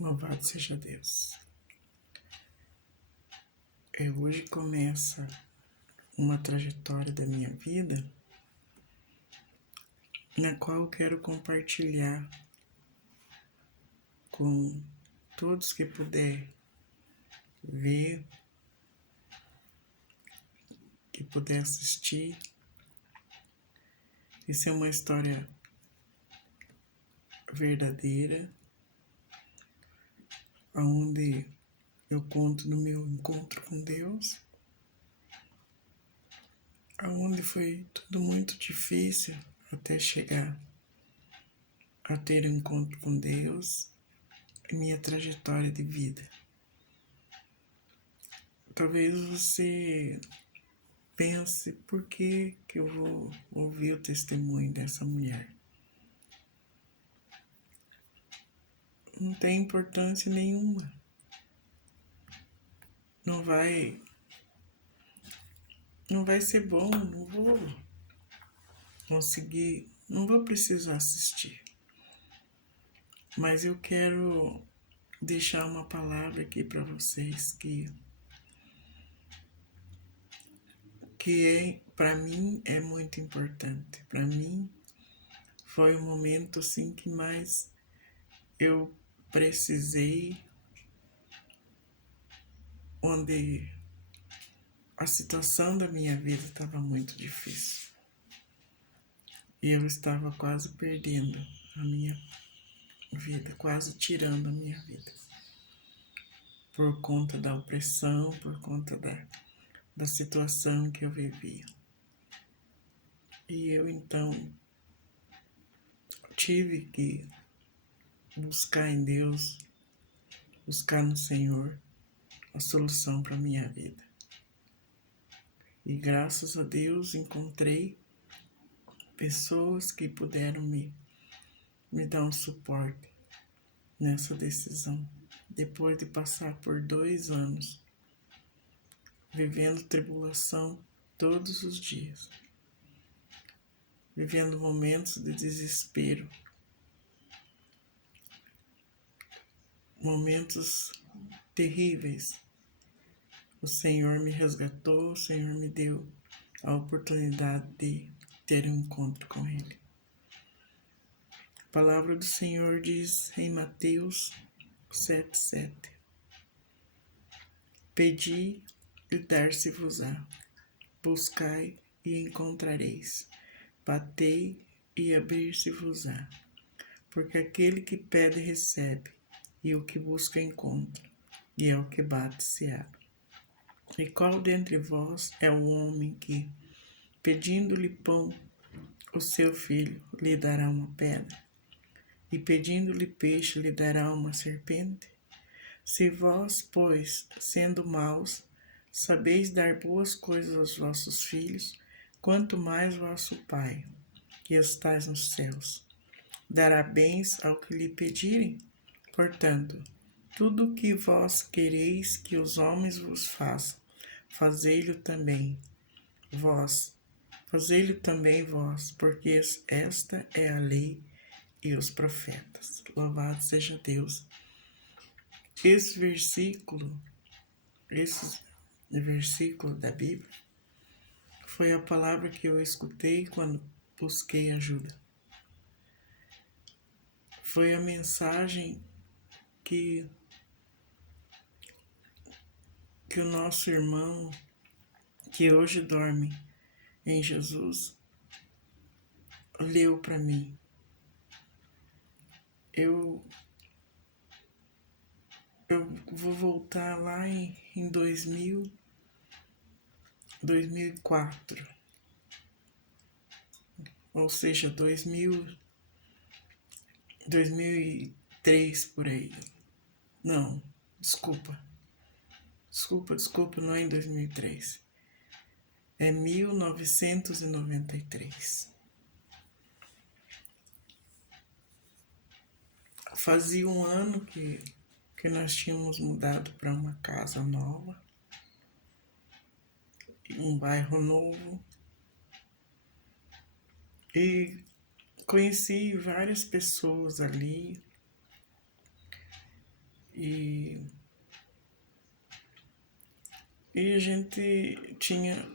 Louvado seja Deus. Hoje começa uma trajetória da minha vida na qual eu quero compartilhar com todos que puder ver, que puder assistir. Isso é uma história verdadeira, onde eu conto do meu encontro com Deus, onde foi tudo muito difícil até chegar a ter um encontro com Deus e minha trajetória de vida. Talvez você pense por que eu vou ouvir o testemunho dessa mulher. Não tem importância nenhuma. Não vai ser bom, não vou conseguir, não vou precisar assistir. Mas eu quero deixar uma palavra aqui para vocês que para mim é muito importante. Para mim foi o momento assim que mais eu precisei, onde a situação da minha vida estava muito difícil. E eu estava quase perdendo a minha vida, quase tirando a minha vida. Por conta da opressão, por conta da situação que eu vivia. E eu então tive que buscar em Deus, buscar no Senhor a solução para a minha vida. E graças a Deus encontrei pessoas que puderam me dar um suporte nessa decisão. Depois de passar por 2 anos vivendo tribulação todos os dias, vivendo momentos de desespero, momentos terríveis, o Senhor me resgatou, o Senhor me deu a oportunidade de ter um encontro com Ele. A palavra do Senhor diz em Mateus 7,7: Pedi e dar-se-vos-á, buscai e encontrareis, batei e abrir-se-vos-á. Porque aquele que pede recebe, e o que busca encontra, e ao que bate se abre. E qual dentre vós é o homem que, pedindo-lhe pão, o seu filho lhe dará uma pedra? E pedindo-lhe peixe lhe dará uma serpente? Se vós, pois, sendo maus, sabeis dar boas coisas aos vossos filhos, quanto mais vosso Pai, que estais nos céus, dará bens ao que lhe pedirem? Portanto, tudo o que vós quereis que os homens vos façam, fazei-lo também vós, porque esta é a lei e os profetas. Louvado seja Deus. Esse versículo da Bíblia foi a palavra que eu escutei quando busquei ajuda. Foi a mensagem que o nosso irmão, que hoje dorme em Jesus, leu para mim. Eu vou voltar lá em 2004, ou seja, 2003 por aí. Não, desculpa, não é em 2003. É 1993. Fazia um ano que nós tínhamos mudado para uma casa nova, um bairro novo, e conheci várias pessoas ali, E, e a gente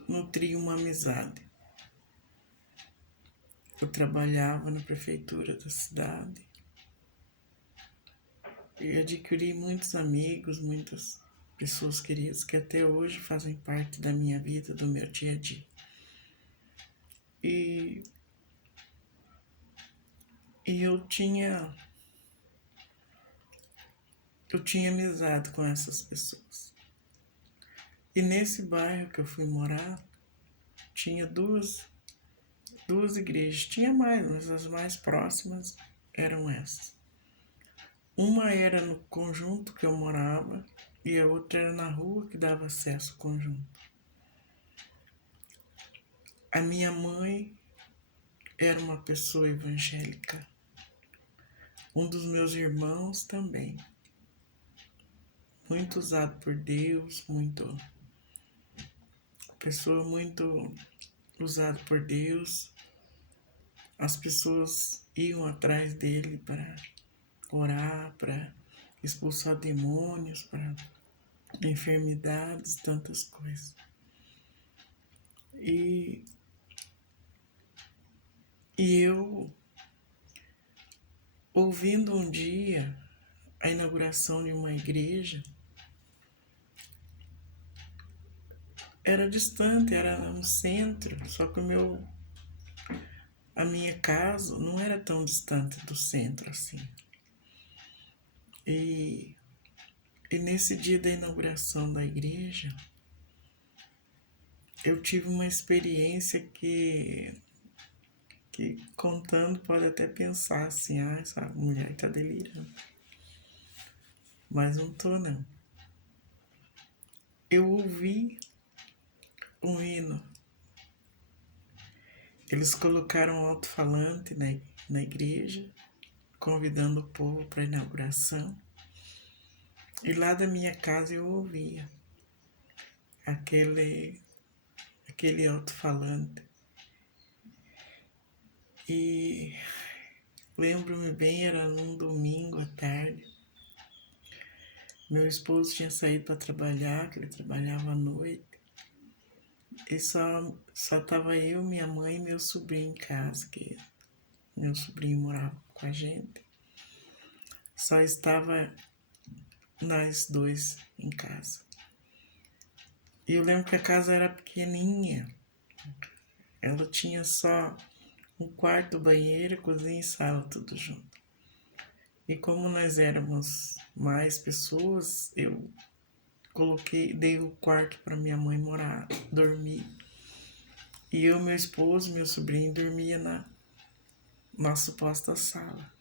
nutria uma amizade. Eu trabalhava na prefeitura da cidade e adquiri muitos amigos, muitas pessoas queridas que até hoje fazem parte da minha vida, do meu dia a dia. E, e eu tinha amizade com essas pessoas. E nesse bairro que eu fui morar, tinha duas igrejas. Tinha mais, mas as mais próximas eram essas. Uma era no conjunto que eu morava e a outra era na rua que dava acesso ao conjunto. A minha mãe era uma pessoa evangélica. Um dos meus irmãos também. Muito usado por Deus, pessoa muito usada por Deus. As pessoas iam atrás dele para orar, para expulsar demônios, para enfermidades, tantas coisas. E eu, ouvindo um dia a inauguração de uma igreja, era distante, era no centro, só que a minha casa não era tão distante do centro assim. E nesse dia da inauguração da igreja, eu tive uma experiência que contando pode até pensar assim, essa mulher tá delirando. Mas não tô não. Eu ouvi um hino. Eles colocaram um alto-falante na igreja, convidando o povo para a inauguração. E lá da minha casa eu ouvia aquele alto-falante. E lembro-me bem, era num domingo à tarde. Meu esposo tinha saído para trabalhar, que ele trabalhava à noite. E só tava eu, minha mãe e meu sobrinho em casa, que meu sobrinho morava com a gente. Só estava nós dois em casa. E eu lembro que a casa era pequenininha. Ela tinha só um quarto, banheiro, cozinha e sala, tudo junto. E como nós éramos mais pessoas, eu dei o quarto para minha mãe morar, dormir. E eu, meu esposo, meu sobrinho dormia na suposta sala.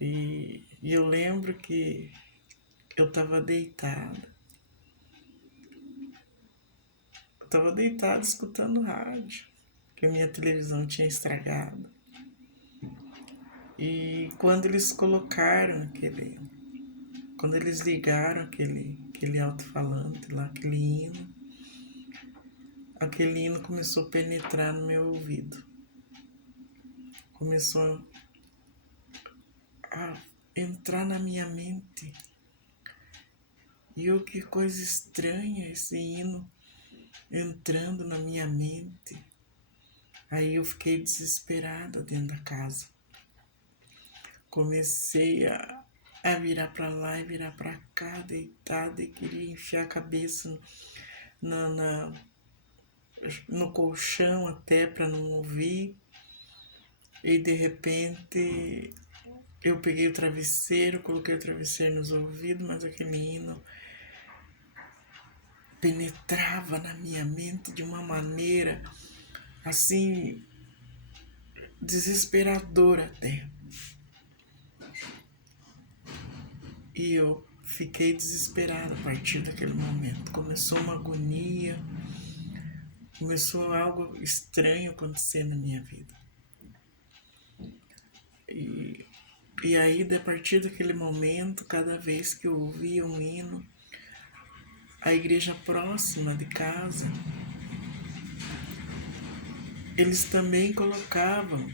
E eu lembro que eu estava deitada. Eu estava deitada escutando rádio, que a minha televisão tinha estragado. E quando eles ligaram aquele alto-falante lá, aquele hino começou a penetrar no meu ouvido. Começou a entrar na minha mente. E que coisa estranha esse hino entrando na minha mente. Aí eu fiquei desesperada dentro da casa. Comecei a virar para lá e virar para cá, deitada, e queria enfiar a cabeça no colchão até para não ouvir. E de repente eu peguei o travesseiro, coloquei o travesseiro nos ouvidos, mas aquele hino penetrava na minha mente de uma maneira assim desesperadora até. E eu fiquei desesperada a partir daquele momento. Começou uma agonia, começou algo estranho acontecer na minha vida. E aí, a partir daquele momento, cada vez que eu ouvia um hino, a igreja próxima de casa, eles também colocavam,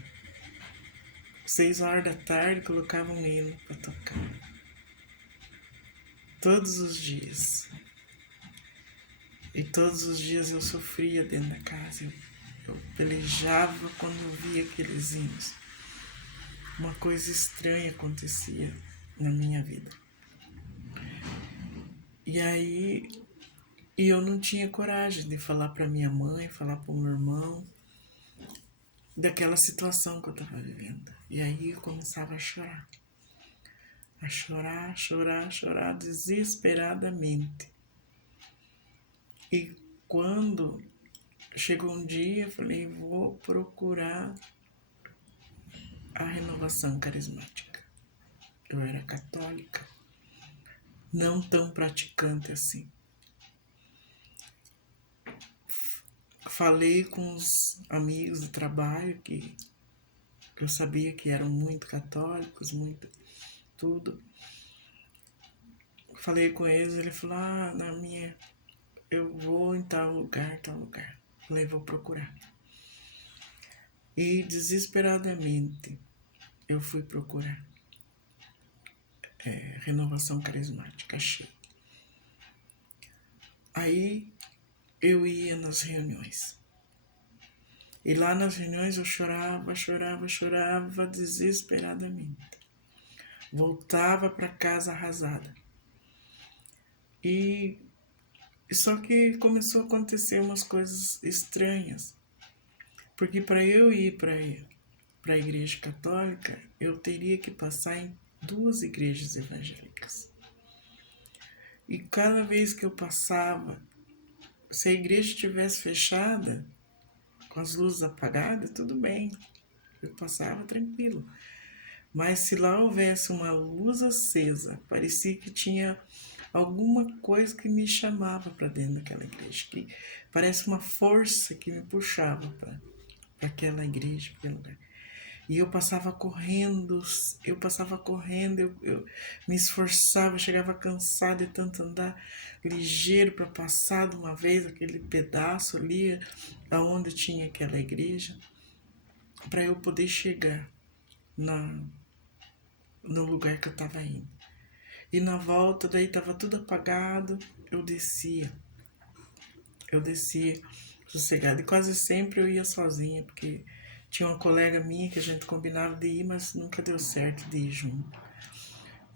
6 horas da tarde, colocavam um hino para tocar. todos os dias. E todos os dias eu sofria dentro da casa. Eu pelejava quando eu via aqueles hinos. Uma coisa estranha acontecia na minha vida. E aí, eu não tinha coragem de falar para minha mãe, falar para o meu irmão, daquela situação que eu estava vivendo. E aí eu começava a chorar. A chorar, chorar, chorar desesperadamente. E quando chegou um dia, eu falei, vou procurar a renovação carismática. Eu era católica, não tão praticante assim. Falei com os amigos do trabalho que eu sabia que eram muito católicos, muito tudo. Falei com eles, ele falou, eu vou em tal lugar, tal lugar. Falei, vou procurar. E desesperadamente eu fui procurar renovação carismática, achei. Aí eu ia nas reuniões. E lá nas reuniões eu chorava, chorava, chorava desesperadamente. Voltava para casa arrasada. E só que começou a acontecer umas coisas estranhas. Porque para eu ir para a igreja católica, eu teria que passar em 2 igrejas evangélicas. E cada vez que eu passava, se a igreja estivesse fechada, com as luzes apagadas, tudo bem, eu passava tranquilo. Mas se lá houvesse uma luz acesa, parecia que tinha alguma coisa que me chamava para dentro daquela igreja, que parece uma força que me puxava para aquela igreja, para aquele lugar. E eu passava correndo, eu me esforçava, chegava cansada de tanto andar ligeiro para passar de uma vez aquele pedaço ali, aonde tinha aquela igreja, para eu poder chegar no lugar que eu estava indo. E na volta, daí estava tudo apagado, eu descia sossegada. E quase sempre eu ia sozinha, porque tinha uma colega minha que a gente combinava de ir, mas nunca deu certo de ir junto.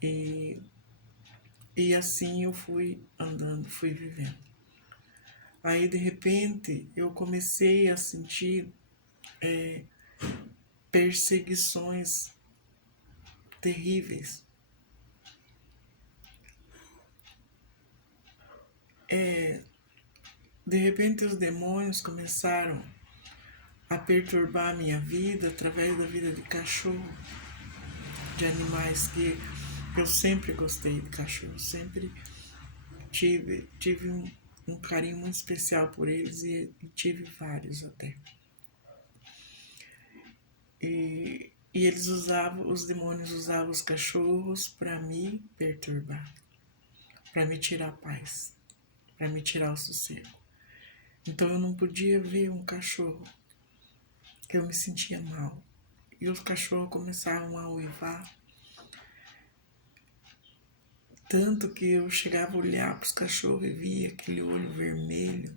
E assim eu fui andando, fui vivendo. Aí, de repente, eu comecei a sentir perseguições terríveis. De repente, os demônios começaram a perturbar a minha vida através da vida de cachorro, de animais que eu sempre gostei de cachorro, sempre tive um carinho muito especial por eles e tive vários até. E os demônios usavam os cachorros para me perturbar, para me tirar a paz, para me tirar o sossego. Então eu não podia ver um cachorro, que eu me sentia mal. E os cachorros começavam a uivar, tanto que eu chegava a olhar para os cachorros e via aquele olho vermelho.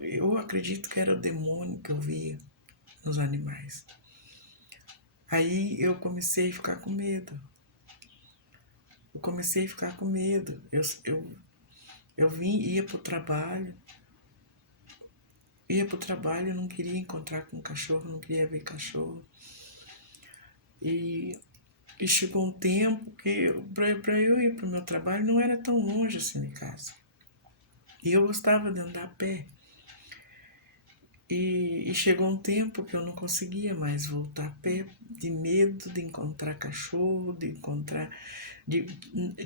Eu acredito que era o demônio que eu via nos animais. Aí eu comecei a ficar com medo. Ia pro trabalho, não queria encontrar com cachorro, não queria ver cachorro. E chegou um tempo que para eu ir pro meu trabalho não era tão longe assim de casa. E eu gostava de andar a pé. E chegou um tempo que eu não conseguia mais voltar a pé, de medo de encontrar cachorro,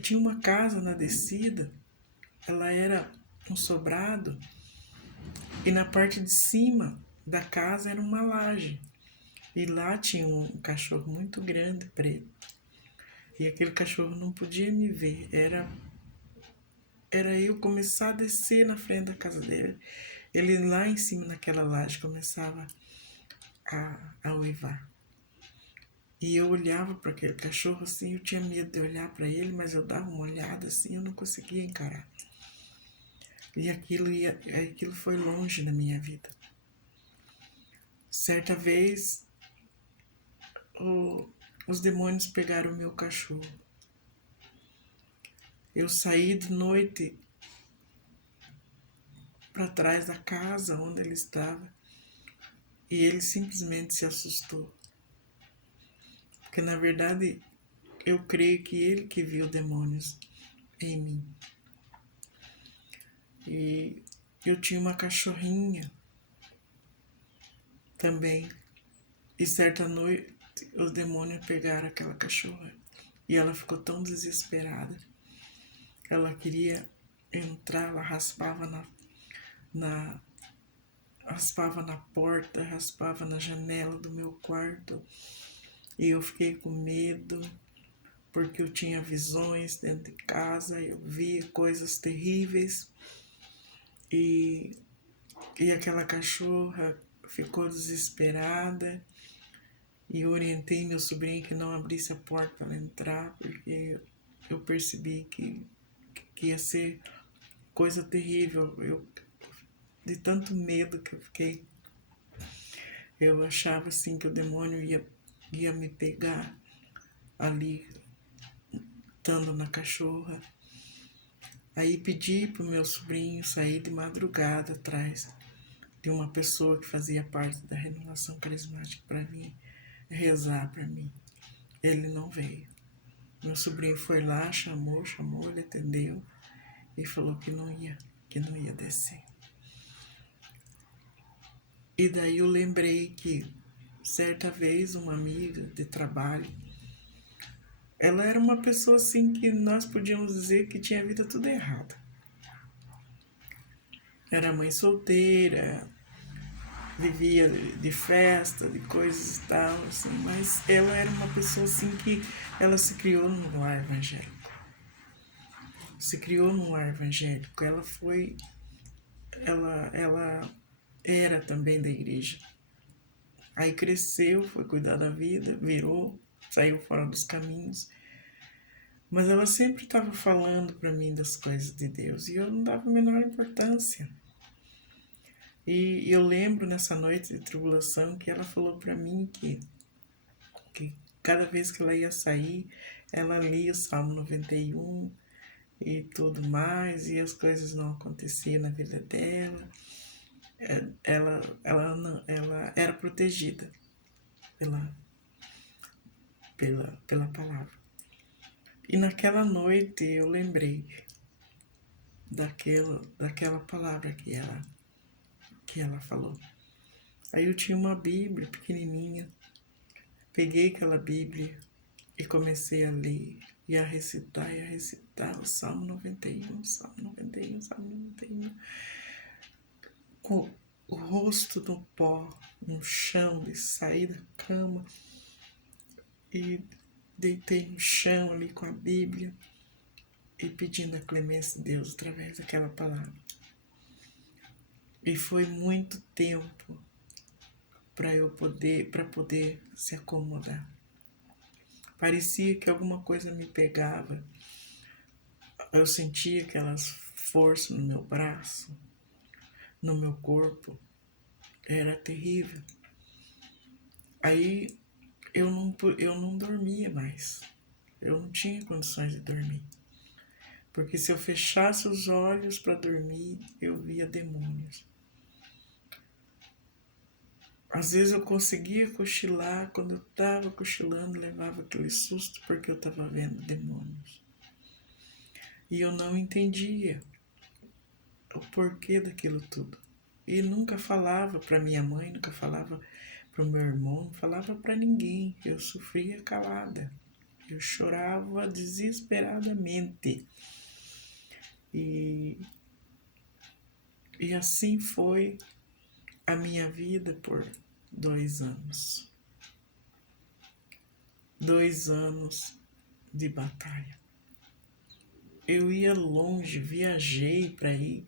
tinha uma casa na descida, ela era um sobrado, e na parte de cima da casa era uma laje. E lá tinha um cachorro muito grande, preto. E aquele cachorro não podia me ver. Era eu começar a descer na frente da casa dele. Ele lá em cima naquela laje começava a uivar. E eu olhava para aquele cachorro assim, eu tinha medo de olhar para ele, mas eu dava uma olhada assim, eu não conseguia encarar. E aquilo foi longe na minha vida. Certa vez, os demônios pegaram o meu cachorro. Eu saí de noite para trás da casa onde ele estava e ele simplesmente se assustou. Porque na verdade eu creio que ele que viu demônios em mim. E eu tinha uma cachorrinha também. E certa noite os demônios pegaram aquela cachorra. E ela ficou tão desesperada. Ela queria entrar, ela raspava na porta, raspava na janela do meu quarto. E eu fiquei com medo, porque eu tinha visões dentro de casa, eu via coisas terríveis. E aquela cachorra ficou desesperada. E eu orientei meu sobrinho que não abrisse a porta para ela entrar, porque eu percebi que ia ser coisa terrível. De tanto medo que eu fiquei, eu achava assim que o demônio ia me pegar ali, estando na cachorra. Aí pedi pro meu sobrinho sair de madrugada atrás de uma pessoa que fazia parte da renovação carismática para vir rezar para mim. Ele não veio. Meu sobrinho foi lá, chamou, ele atendeu e falou que não ia descer. E daí eu lembrei que certa vez uma amiga de trabalho, ela era uma pessoa assim que nós podíamos dizer que tinha a vida tudo errada. Era mãe solteira, vivia de festa, de coisas e tal, assim, mas ela era uma pessoa assim que ela se criou num lar evangélico. Ela era também da igreja. Aí cresceu, foi cuidar da vida, virou, saiu fora dos caminhos. Mas ela sempre estava falando para mim das coisas de Deus e eu não dava a menor importância. E eu lembro nessa noite de tribulação que ela falou para mim que cada vez que ela ia sair, ela lia o Salmo 91 e tudo mais, e as coisas não aconteciam na vida dela. Ela era protegida pela palavra. E naquela noite eu lembrei daquela palavra que ela falou. Aí eu tinha uma Bíblia pequenininha, peguei aquela Bíblia e comecei a ler e a recitar o Salmo 91, Salmo 91, Salmo 91. Com o rosto no pó, no chão, e saí da cama e deitei no chão ali com a Bíblia e pedindo a clemência de Deus através daquela palavra. E foi muito tempo para poder se acomodar. Parecia que alguma coisa me pegava. Eu sentia aquelas forças no meu braço, no meu corpo. Era terrível. Aí eu não dormia mais. Eu não tinha condições de dormir. Porque se eu fechasse os olhos para dormir, eu via demônios. Às vezes eu conseguia cochilar, quando eu estava cochilando, levava aquele susto porque eu estava vendo demônios. E eu não entendia o porquê daquilo tudo. E nunca falava para minha mãe, nunca falava para o meu irmão, não falava para ninguém. Eu sofria calada. Eu chorava desesperadamente. E assim foi a minha vida por 2 anos. 2 anos de batalha. Eu ia longe, viajei para ir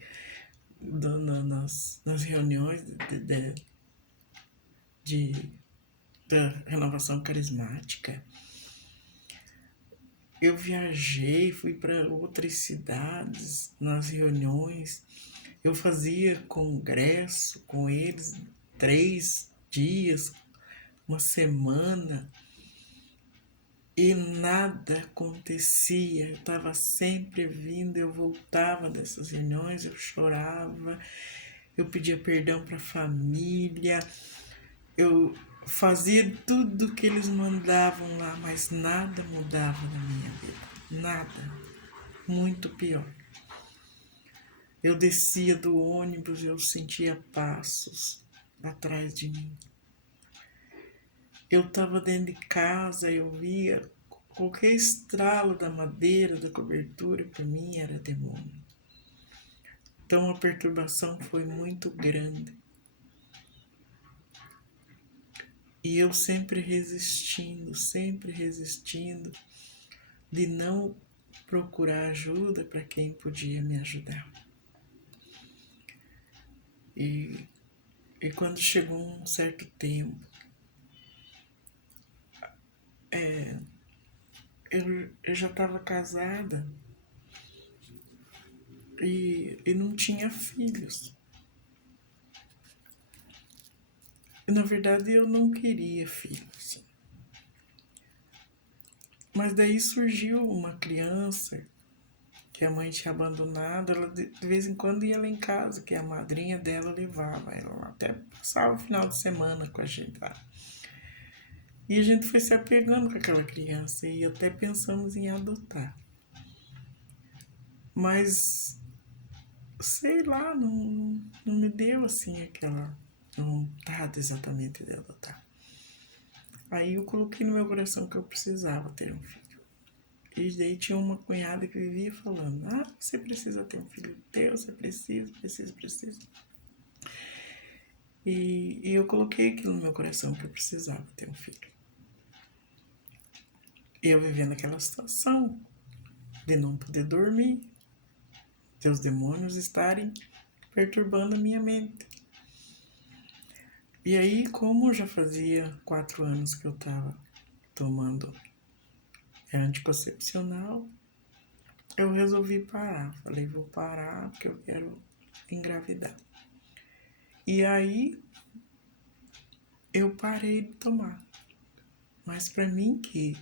nas reuniões da renovação carismática. Eu viajei, fui para outras cidades nas reuniões. Eu fazia congresso com eles 3 dias, uma semana, e nada acontecia. Eu estava sempre vindo, eu voltava dessas reuniões, eu chorava, eu pedia perdão para a família, eu fazia tudo que eles mandavam lá, mas nada mudava na minha vida, nada, muito pior. Eu descia do ônibus, eu sentia passos atrás de mim. Eu estava dentro de casa, eu via qualquer estralo da madeira, da cobertura, para mim era demônio. Então a perturbação foi muito grande. E eu sempre resistindo, de não procurar ajuda para quem podia me ajudar. E quando chegou um certo tempo, eu já estava casada e não tinha filhos. E, na verdade, eu não queria filhos. Mas daí surgiu uma criança que a mãe tinha abandonado. Ela de vez em quando ia lá em casa, que a madrinha dela levava. Ela até passava o final de semana com a gente lá. E a gente foi se apegando com aquela criança e até pensamos em adotar. Mas, sei lá, não me deu assim aquela vontade exatamente de adotar. Aí eu coloquei no meu coração que eu precisava ter um filho. E daí tinha uma cunhada que vivia falando: você precisa ter um filho teu, você precisa. E eu coloquei aquilo no meu coração que eu precisava ter um filho. E eu vivendo aquela situação de não poder dormir, de os demônios estarem perturbando a minha mente. E aí, como já fazia 4 anos que eu estava tomando anticoncepcional, eu resolvi parar. Falei, vou parar porque eu quero engravidar. E aí, eu parei de tomar. Mas para mim que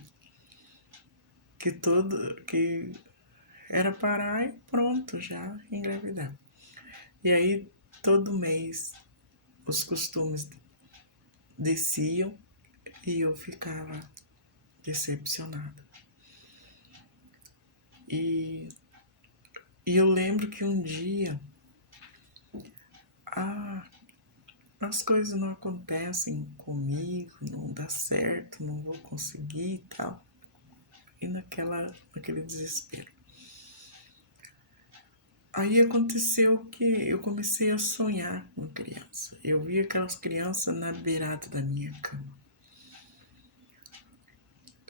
era parar e pronto, já engravidar. E aí, todo mês, os costumes desciam e eu ficava decepcionada. E eu lembro que um dia as coisas não acontecem comigo, não dá certo, não vou conseguir e tal. E naquele desespero. Aí aconteceu que eu comecei a sonhar com criança. Eu via aquelas crianças na beirada da minha cama.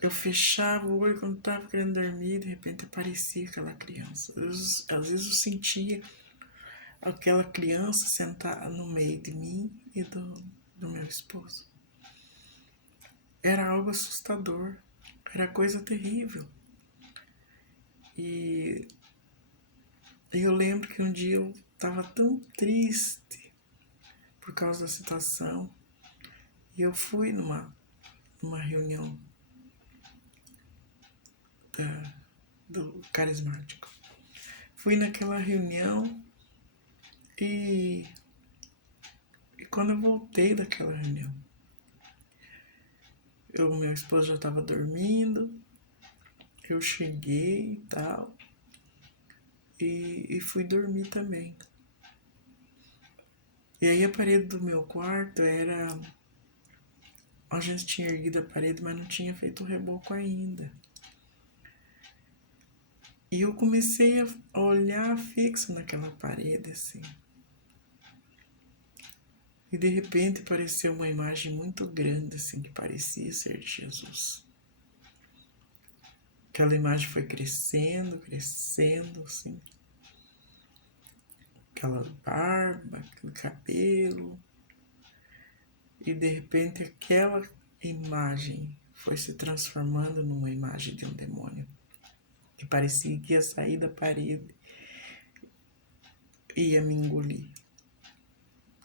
Eu fechava o olho quando estava querendo dormir, de repente aparecia aquela criança. Às vezes eu sentia aquela criança sentada no meio de mim e do meu esposo. Era algo assustador, era coisa terrível. E eu lembro que um dia eu estava tão triste por causa da situação e eu fui numa reunião do carismático. Fui naquela reunião e quando eu voltei daquela reunião, meu esposo já estava dormindo, eu cheguei e tal, e fui dormir também. E aí a parede do meu quarto era... A gente tinha erguido a parede, mas não tinha feito o reboco ainda. E eu comecei a olhar fixo naquela parede, assim. E de repente apareceu uma imagem muito grande, assim, que parecia ser de Jesus. Aquela imagem foi crescendo, assim. Aquela barba, aquele cabelo. E de repente aquela imagem foi se transformando numa imagem de um demônio, que parecia que ia sair da parede e ia me engolir.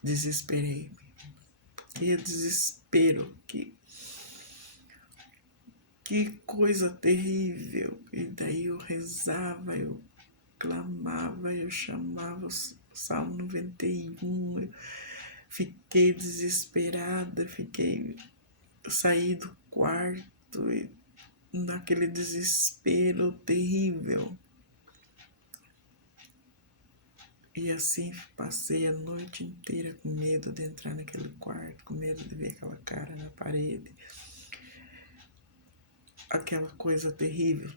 Desesperei-me. Que desespero, que coisa terrível. E daí eu rezava, eu clamava, eu chamava o Salmo 91, eu fiquei desesperada, saí do quarto e naquele desespero terrível. E assim passei a noite inteira com medo de entrar naquele quarto, com medo de ver aquela cara na parede, aquela coisa terrível.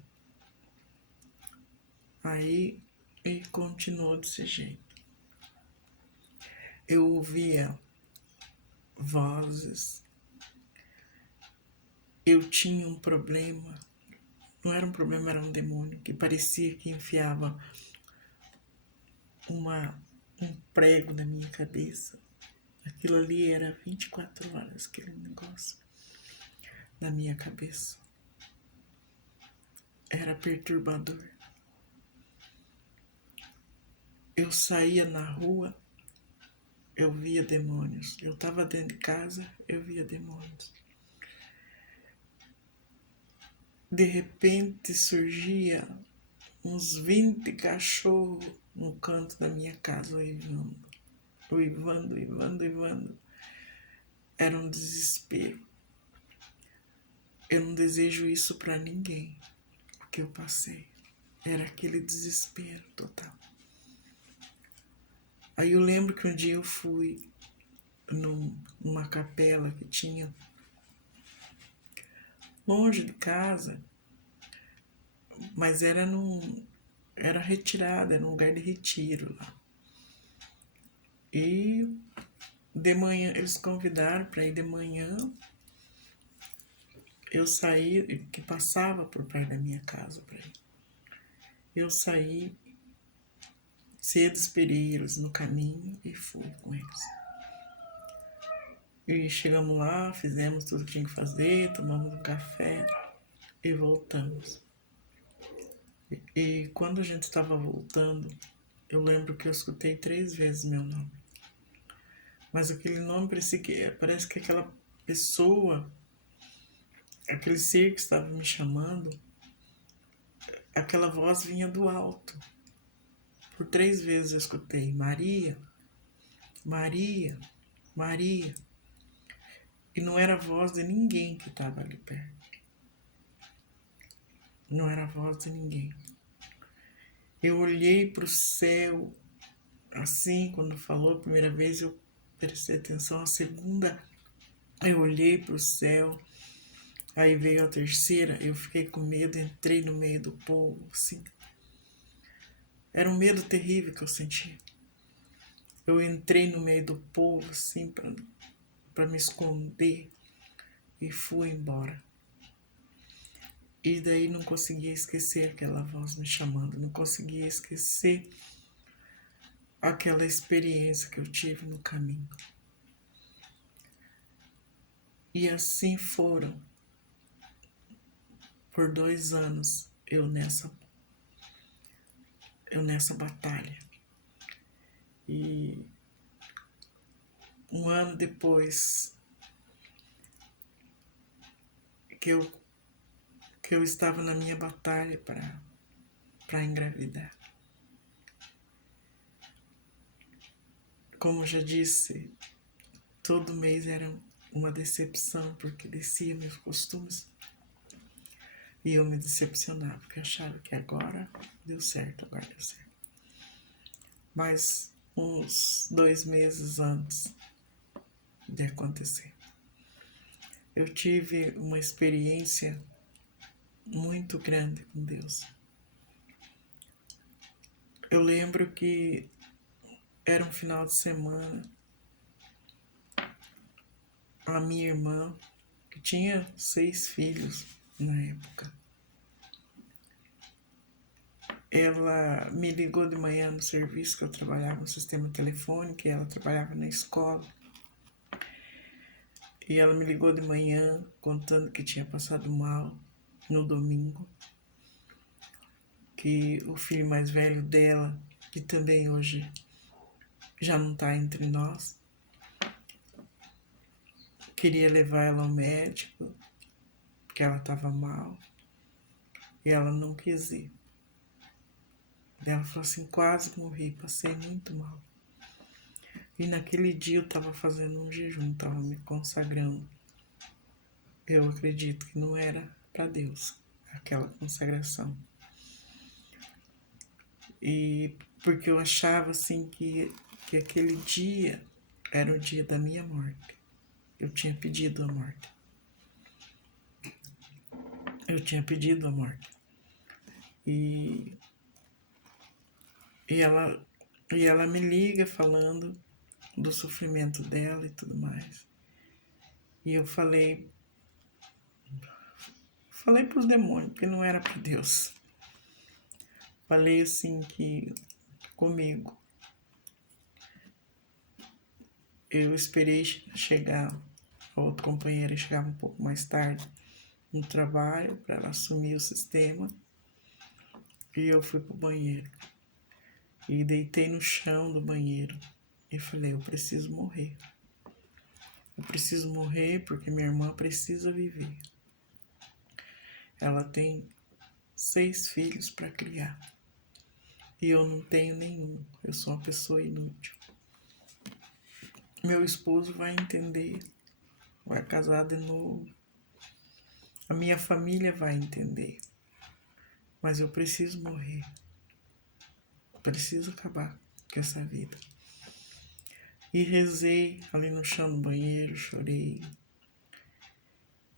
Aí, e continuou desse jeito. Eu ouvia vozes, eu tinha um problema, não era um problema, era um demônio, que parecia que enfiava um prego na minha cabeça. Aquilo ali era 24 horas, aquele negócio na minha cabeça. Era perturbador. Eu saía na rua, eu via demônios. Eu estava dentro de casa, eu via demônios. De repente surgia uns 20 cachorros no canto da minha casa, uivando. Era um desespero. Eu não desejo isso para ninguém, o que eu passei. Era aquele desespero total. Aí eu lembro que um dia eu fui numa capela que tinha longe de casa, mas era retirada, era um lugar de retiro lá. E de manhã, eles convidaram para ir de manhã. Eu saí, que passava por perto da minha casa para ir. Eu saí cedo, esperei eles no caminho e fui com eles. E chegamos lá, fizemos tudo que tinha que fazer, tomamos um café e voltamos. E quando a gente estava voltando, eu lembro que eu escutei 3 vezes meu nome. Mas aquele nome parece que aquela pessoa, aquele ser que estava me chamando, aquela voz vinha do alto. Por 3 vezes eu escutei Maria, Maria, Maria. E não era a voz de ninguém que estava ali perto. Não era a voz de ninguém. Eu olhei para o céu, assim, quando falou a primeira vez, eu prestei atenção. A segunda, eu olhei para o céu. Aí veio a terceira, eu fiquei com medo, entrei no meio do povo, assim. Era um medo terrível que eu sentia. Eu entrei no meio do povo, assim, para me esconder e fui embora. E daí não conseguia esquecer aquela voz me chamando, não conseguia esquecer aquela experiência que eu tive no caminho. E assim foram, por 2 anos, eu nessa batalha. E 1 ano depois que eu estava na minha batalha para engravidar. Como já disse, todo mês era uma decepção, porque descia meus costumes e eu me decepcionava, porque achava que agora deu certo. Mas uns 2 meses antes de acontecer, eu tive uma experiência muito grande com Deus. Eu lembro que era um final de semana, a minha irmã, que tinha 6 filhos na época, ela me ligou de manhã no serviço que eu trabalhava no sistema telefônico, e ela trabalhava na escola. E ela me ligou de manhã contando que tinha passado mal no domingo, que o filho mais velho dela, que também hoje já não está entre nós, queria levar ela ao médico, porque ela estava mal, e ela não quis ir. Ela falou assim, quase morri, passei muito mal. E naquele dia eu estava fazendo um jejum, estava me consagrando. Eu acredito que não era para Deus aquela consagração. E porque eu achava assim que aquele dia era o dia da minha morte. Eu tinha pedido a morte. Eu tinha pedido a morte. E, e, ela, e ela me liga falando do sofrimento dela e tudo mais. E eu falei para os demônios que não era para Deus. Falei assim que comigo. Eu esperei chegar, a outra companheira chegava um pouco mais tarde no trabalho para ela assumir o sistema. E eu fui pro banheiro. E deitei no chão do banheiro. E falei, eu preciso morrer. Eu preciso morrer porque minha irmã precisa viver. Ela tem 6 filhos para criar. E eu não tenho nenhum. Eu sou uma pessoa inútil. Meu esposo vai entender. Vai casar de novo. A minha família vai entender. Mas eu preciso morrer. Preciso acabar com essa vida. E rezei ali no chão do banheiro, chorei.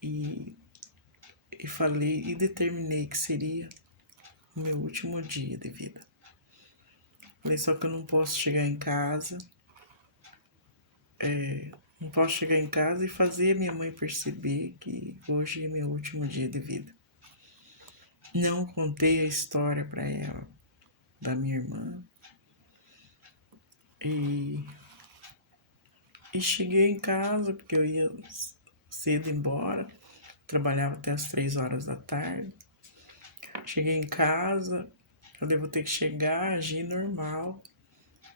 E falei e determinei que seria o meu último dia de vida. Falei, só que eu não posso chegar em casa, não posso chegar em casa e fazer a minha mãe perceber que hoje é meu último dia de vida. Não contei a história para ela da minha irmã. E cheguei em casa, porque eu ia cedo embora, trabalhava até as 3 horas da tarde. Cheguei em casa, eu devo ter que chegar, agir normal,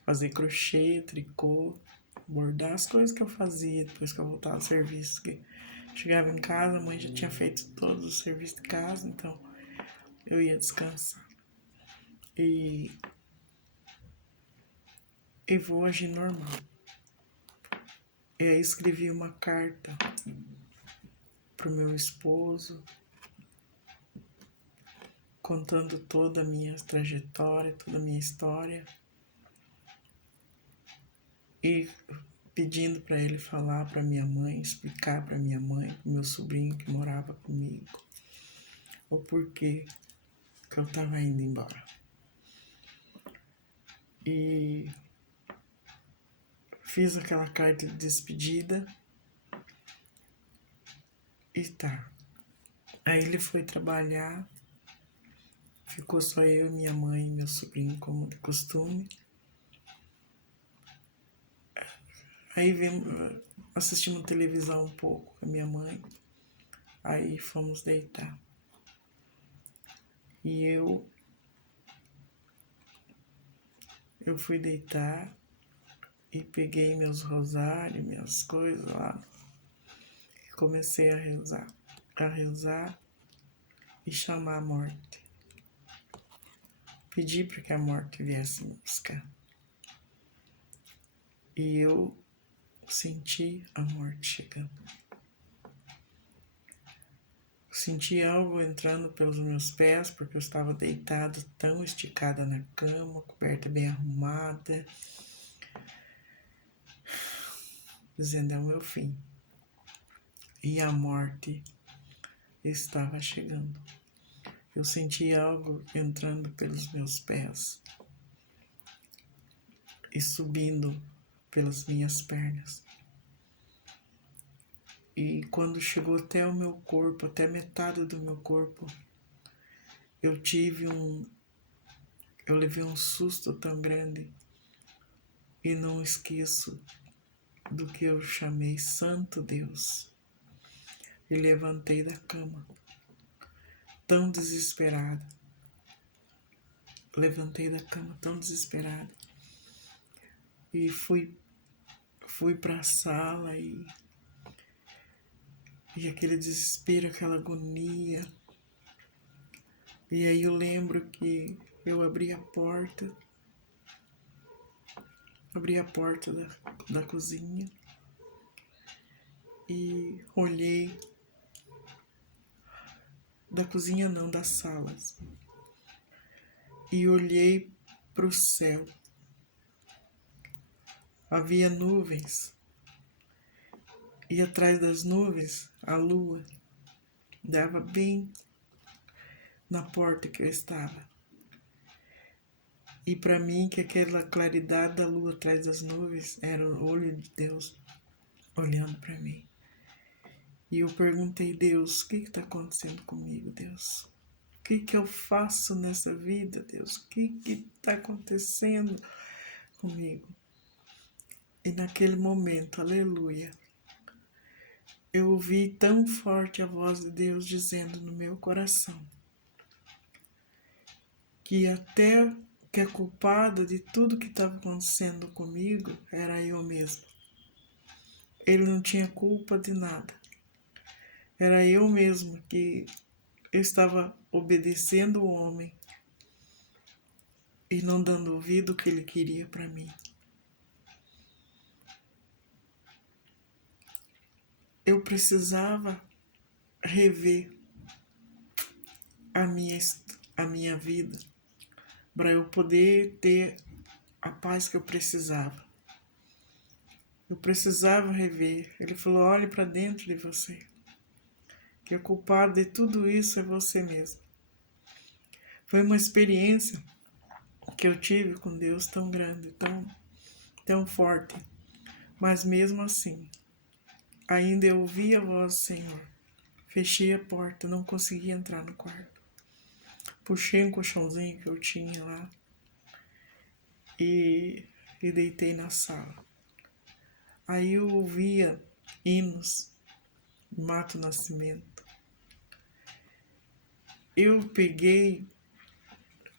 fazer crochê, tricô, bordar as coisas que eu fazia depois que eu voltava ao serviço. Que chegava em casa, a mãe já tinha feito todos os serviços de casa, então eu ia descansar. E vou agir normal. E aí escrevi uma carta pro meu esposo, contando toda a minha trajetória, toda a minha história. E pedindo para ele falar para minha mãe, explicar para minha mãe, pro meu sobrinho que morava comigo, o porquê que eu estava indo embora. E fiz aquela carta de despedida e tá. Aí ele foi trabalhar, ficou só eu, minha mãe e meu sobrinho, como de costume. Aí assistimos televisão um pouco com a minha mãe, aí fomos deitar. E eu fui deitar e peguei meus rosários, minhas coisas lá, e comecei a rezar e chamar a morte. Pedi para que a morte viesse me buscar. E eu senti a morte chegando. Senti algo entrando pelos meus pés, porque eu estava deitada, tão esticada na cama, coberta bem arrumada, dizendo é o meu fim. E a morte estava chegando. Eu senti algo entrando pelos meus pés e subindo pelas minhas pernas. E quando chegou até o meu corpo, até metade do meu corpo, eu levei um susto tão grande e não esqueço do que eu chamei Santo Deus. E levantei da cama, tão desesperada. Levantei da cama tão desesperada. E fui para a sala e aquele desespero, aquela agonia. E aí eu lembro que eu abri a porta da cozinha e olhei, da cozinha não, das salas, e olhei para o céu. Havia nuvens e atrás das nuvens a lua dava bem na porta que eu estava. E para mim que aquela claridade da lua atrás das nuvens era o olho de Deus olhando para mim. E eu perguntei, Deus, o que está acontecendo comigo, Deus? O que eu faço nessa vida, Deus? O que está acontecendo comigo? E naquele momento, aleluia, eu ouvi tão forte a voz de Deus dizendo no meu coração que até que a culpada de tudo que estava acontecendo comigo era eu mesmo. Ele não tinha culpa de nada. Era eu mesmo que eu estava obedecendo o homem e não dando ouvido ao que ele queria para mim. Eu precisava rever a minha vida para eu poder ter a paz que eu precisava. Eu precisava rever. Ele falou, olhe para dentro de você, que o culpado de tudo isso é você mesmo. Foi uma experiência que eu tive com Deus tão grande, tão forte. Mas mesmo assim, ainda eu ouvi a voz do Senhor. Fechei a porta, não conseguia entrar no quarto. Puxei um colchãozinho que eu tinha lá e deitei na sala. Aí eu ouvia hinos, Mato Nascimento. Eu peguei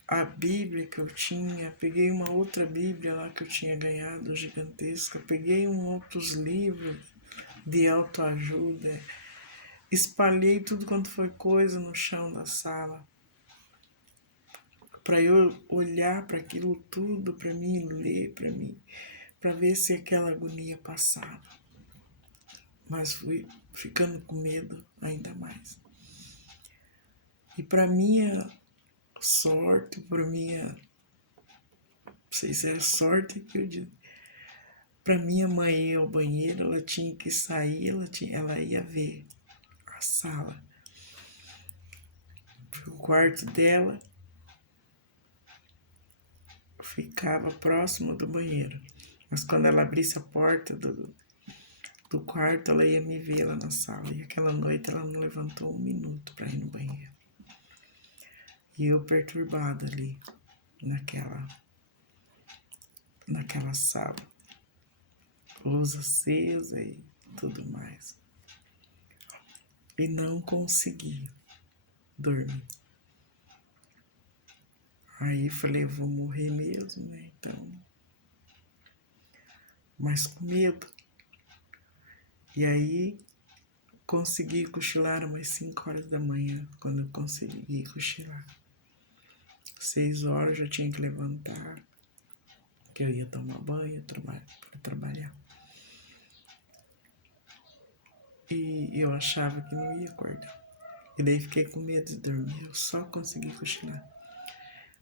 a Bíblia que eu tinha, peguei uma outra Bíblia lá que eu tinha ganhado, gigantesca, peguei outros livros de autoajuda, espalhei tudo quanto foi coisa no chão da sala, para eu olhar para aquilo tudo, para mim ler, para ver se aquela agonia passava. Mas fui ficando com medo ainda mais. E para minha sorte, não sei se é sorte que eu digo, para minha mãe ir ao banheiro, ela tinha que sair, ela ia ver a sala. O quarto dela ficava próximo do banheiro. Mas quando ela abrisse a porta do quarto, ela ia me ver lá na sala. E aquela noite ela não levantou um minuto para ir no banheiro. E eu perturbada ali, naquela sala. Luz acesa e tudo mais. E não consegui dormir. Aí falei, eu vou morrer mesmo, né? Então, mas com medo. E aí consegui cochilar umas 5 horas da manhã, quando eu consegui cochilar. 6 horas eu já tinha que levantar, que eu ia tomar banho para trabalhar. E eu achava que não ia acordar. E daí fiquei com medo de dormir, eu só consegui cochilar.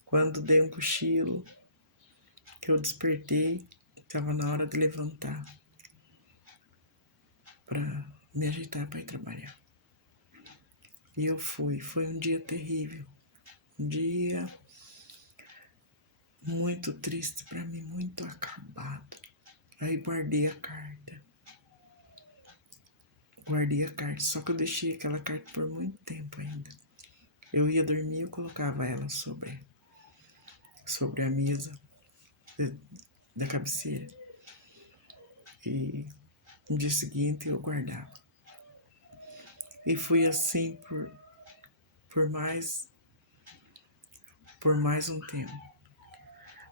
Quando dei um cochilo, que eu despertei, estava na hora de levantar para me ajeitar para ir trabalhar. E eu fui. Foi um dia terrível. Um dia muito triste para mim, muito acabado. Aí guardei a carta. Só que eu deixei aquela carta por muito tempo ainda. Eu ia dormir e eu colocava ela sobre a mesa da cabeceira. E No dia seguinte eu guardava. E fui assim por mais um tempo.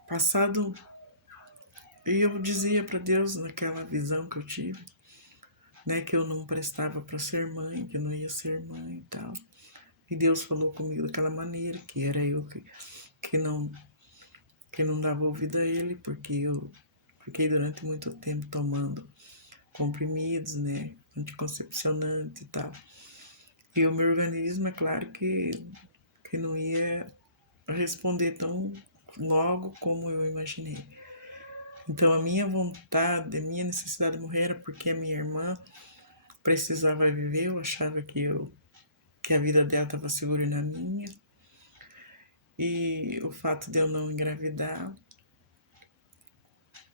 Passado, e eu dizia para Deus naquela visão que eu tive, né, que eu não prestava para ser mãe, que eu não ia ser mãe e tal. E Deus falou comigo daquela maneira, que era eu que não dava ouvido a Ele, porque eu fiquei durante muito tempo tomando comprimidos, né, anticoncepcionante e tal. E o meu organismo, é claro que não ia responder tão logo como eu imaginei. Então a minha vontade, a minha necessidade de morrer era porque a minha irmã precisava viver, eu achava que a vida dela estava segura na minha. E o fato de eu não engravidar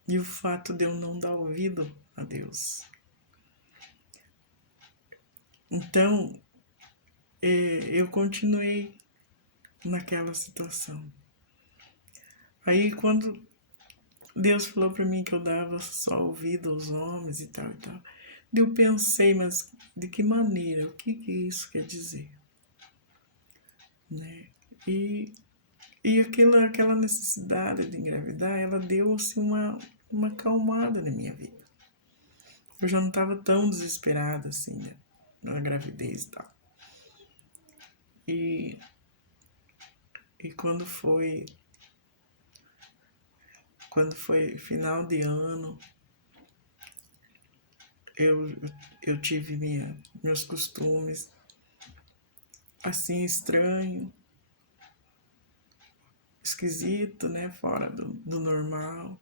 e o fato de eu não dar ouvido a Deus. Então, eu continuei naquela situação. Aí quando Deus falou para mim que eu dava só ouvido aos homens e tal. Eu pensei, mas de que maneira? O que isso quer dizer? Né? E aquela necessidade de engravidar, ela deu assim, uma acalmada na minha vida. Eu já não estava tão desesperada assim, né, na gravidez e tal. E quando foi final de ano, eu tive meus costumes assim estranho, esquisito, né, fora do normal.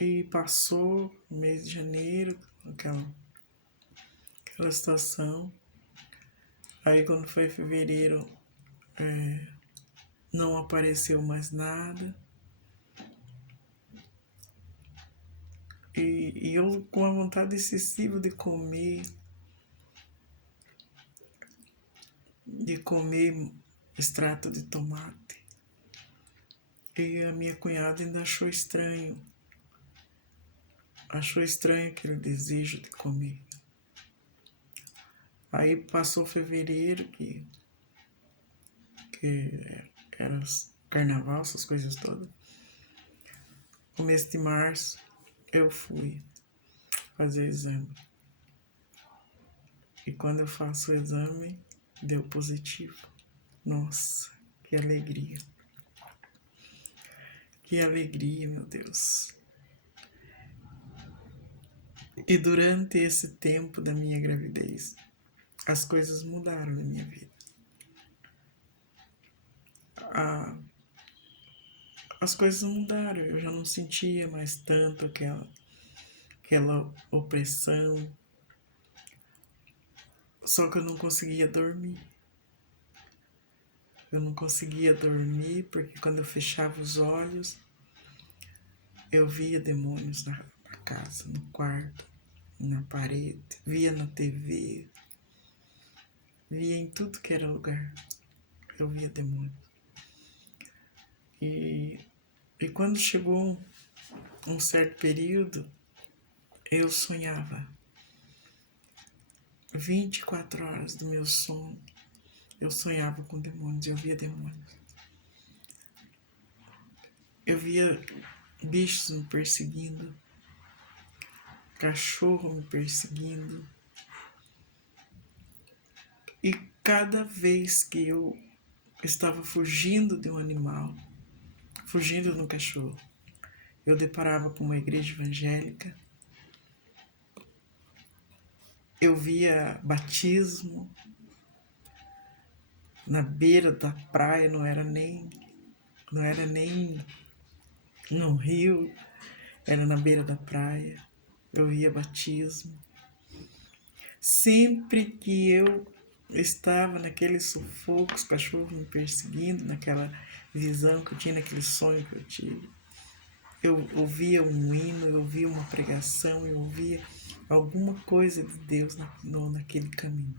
E passou o mês de janeiro, aquela situação. Aí quando foi fevereiro, não apareceu mais nada. E eu com uma vontade excessiva de comer extrato de tomate. E a minha cunhada ainda achou estranho aquele desejo de comer. Aí passou fevereiro, que era carnaval, essas coisas todas. Começo de março, eu fui fazer o exame. E quando eu faço o exame, deu positivo. Nossa, que alegria. Que alegria, meu Deus. E durante esse tempo da minha gravidez, as coisas mudaram na minha vida. As coisas mudaram, eu já não sentia mais tanto aquela opressão. Só que eu não conseguia dormir. Eu não conseguia dormir porque quando eu fechava os olhos, eu via demônios na casa, no quarto, na parede, via na TV, via em tudo que era lugar. Eu via demônios. E quando chegou um certo período, eu sonhava. 24 horas do meu sono, eu sonhava com demônios, eu via demônios. Eu via bichos me perseguindo, cachorro me perseguindo. E cada vez que eu estava fugindo de um animal, fugindo de um cachorro, eu deparava com uma igreja evangélica, eu via batismo na beira da praia, não era nem no rio, era na beira da praia, eu via batismo. Sempre que eu estava naquele sufoco, os cachorros me perseguindo, naquela visão que eu tinha, naquele sonho que eu tive, eu ouvia um hino, eu ouvia uma pregação, eu ouvia alguma coisa de Deus naquele caminho.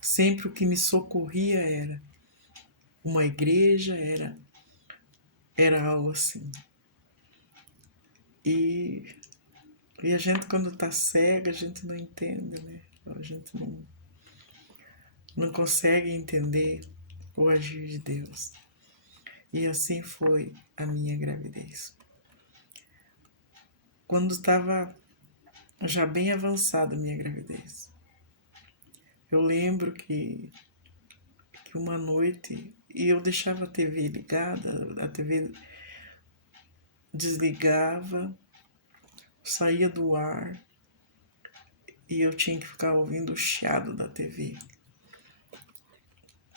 Sempre o que me socorria era uma igreja, era algo assim. E E a gente, quando tá cega, a gente não entende, né? A gente não consegue entender o agir de Deus. E assim foi a minha gravidez. Quando estava já bem avançada a minha gravidez, eu lembro que uma noite eu deixava a TV ligada, a TV desligava, saía do ar e eu tinha que ficar ouvindo o chiado da TV.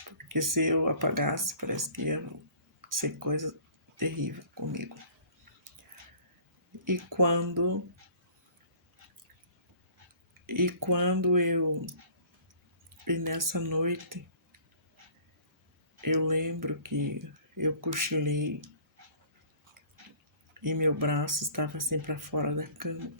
Porque se eu apagasse, parece que ia ser coisa terrível comigo. E quando e nessa noite eu lembro que eu cochilei e meu braço estava assim para fora da cama,